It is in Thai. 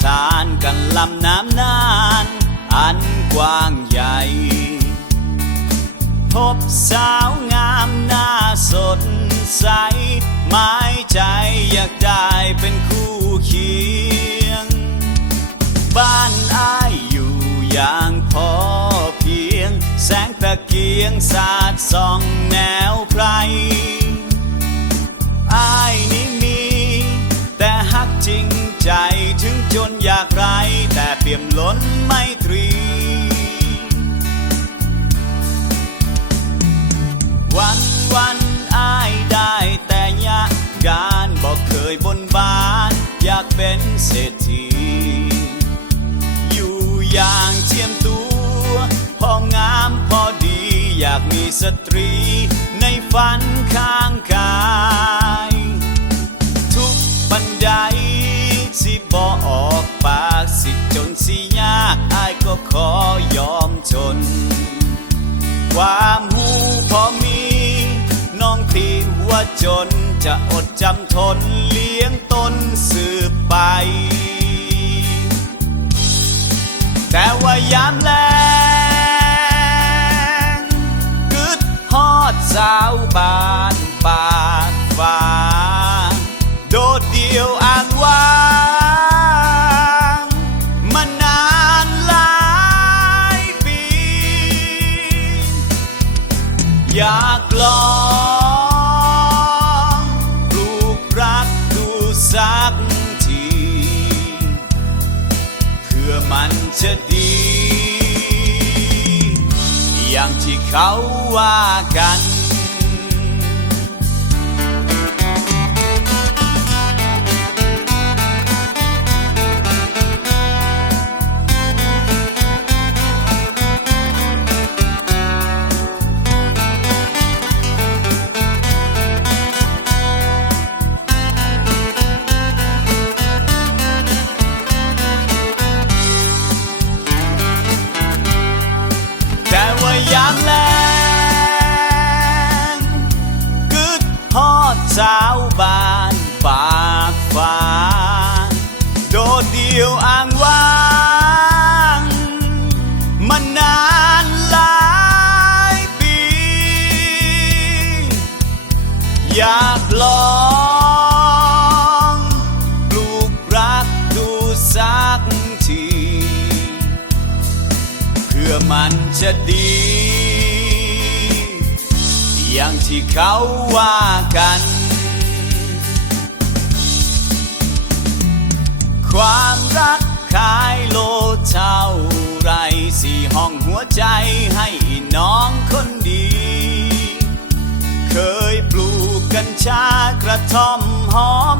ชาญกันลำน้ำนาน อันกว้างใหญ่ พบสาวงามหน้าสดใสหมายใจอยากได้เป็นคู่เคียง บ้านอ้ายอยู่อย่างพอเพียง แสงตะเกียงสาดส่องแนวไพรอ้ายนี่มี แต่ฮักจริงใจ จนอยากไรแต่เปี่ยมล้นไม่ตรี วันวันอายได้แต่ยะการบอกเคยบนบานอยากเป็นเศรษฐี อยู่อย่างเจียมตัว พองามพอดีอยากมีสตรีในฝันข้างกาย จนจะอดจำทนเลี้ยงตนสืบไป แต่ว่ายามแลงกึดฮอดสาวบานปากฟ้า โดดเดียวอ้างว้างมานานหลายปี อยากลอง มันจะดี อย่างที่เขาว่ากัน เดียวอ้างว้างมานานหลายปี อยากลองปลูกรักดูสักที เพื่อมันจะดี อย่างที่เขาว่ากัน ใจให้น้องคนดี เคยปลูกกัญชากระท่อมหอม